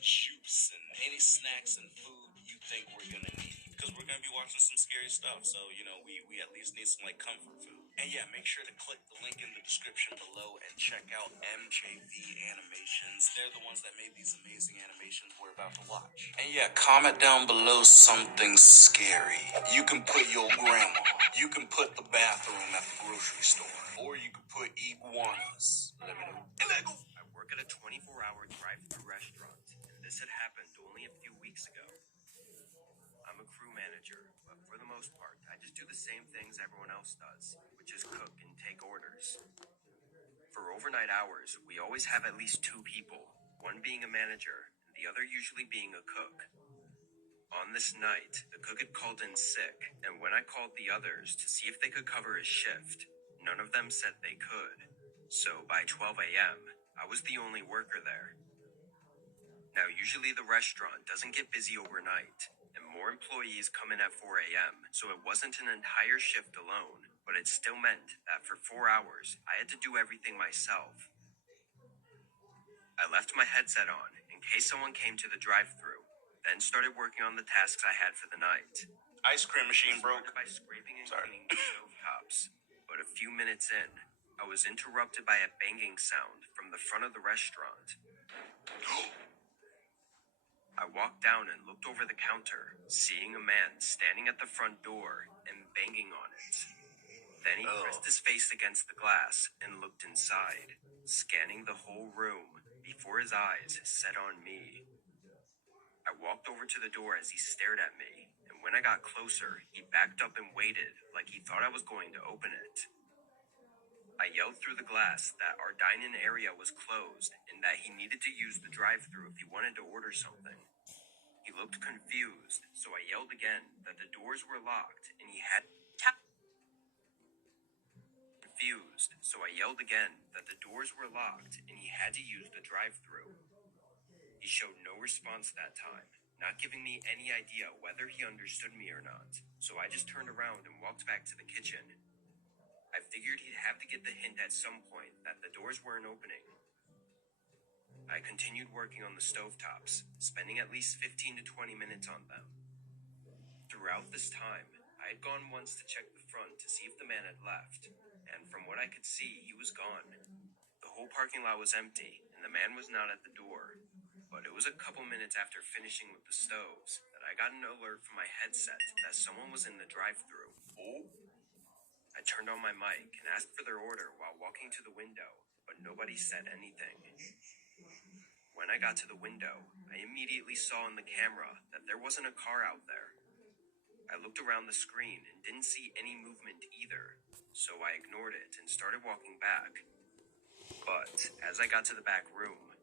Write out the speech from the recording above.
juice, and any snacks and food you think we're gonna need. Because we're gonna be watching some scary stuff, so we at least need some like comfort food. And yeah, make sure to click the link in the description below and check out MJV Animations. They're the ones that made these amazing animations we're about to watch. And yeah, comment down below something scary. You can put your grandma. You can put the bathroom at the grocery store. Or you can put iguanas. Let me know. Illegal! I work at a 24-hour drive-thru restaurant, and this had happened only a few weeks ago. I'm a crew manager, but for the most part, I just do the same things everyone else does, which is cook and take orders. For overnight hours, we always have at least two people, one being a manager, and the other usually being a cook. On this night, the cook had called in sick, and when I called the others to see if they could cover his shift, none of them said they could. So by 12 a.m., I was the only worker there. Now, usually the restaurant doesn't get busy overnight, and more employees come in at 4 a.m., so it wasn't an entire shift alone, but it still meant that for 4 hours, I had to do everything myself. I left my headset on in case someone came to the drive-thru, then started working on the tasks I had for the night. Ice cream machine broke. By scraping and cleaning the stove tops, but a few minutes in, I was interrupted by a banging sound from the front of the restaurant. I walked down and looked over the counter, seeing a man standing at the front door and banging on it. Then he pressed his face against the glass and looked inside, scanning the whole room before his eyes set on me. I walked over to the door as he stared at me, and when I got closer, he backed up and waited like he thought I was going to open it. I yelled through the glass that our dine-in area was closed and that he needed to use the drive-thru if he wanted to order something. He looked confused, so I yelled again that the doors were locked and he had to use the drive-thru. He showed no response that time, not giving me any idea whether he understood me or not, so I just turned around and walked back to the kitchen. I figured he'd have to get the hint at some point that the doors weren't opening. I continued working on the stovetops, spending at least 15 to 20 minutes on them. Throughout this time, I had gone once to check the front to see if the man had left, and from what I could see, he was gone. The whole parking lot was empty, and the man was not at the door. But it was a couple minutes after finishing with the stoves that I got an alert from my headset that someone was in the drive-thru. I turned on my mic and asked for their order while walking to the window, but nobody said anything. When I got to the window, I immediately saw on the camera that there wasn't a car out there. I looked around the screen and didn't see any movement either, so I ignored it and started walking back. But as I got to the back room,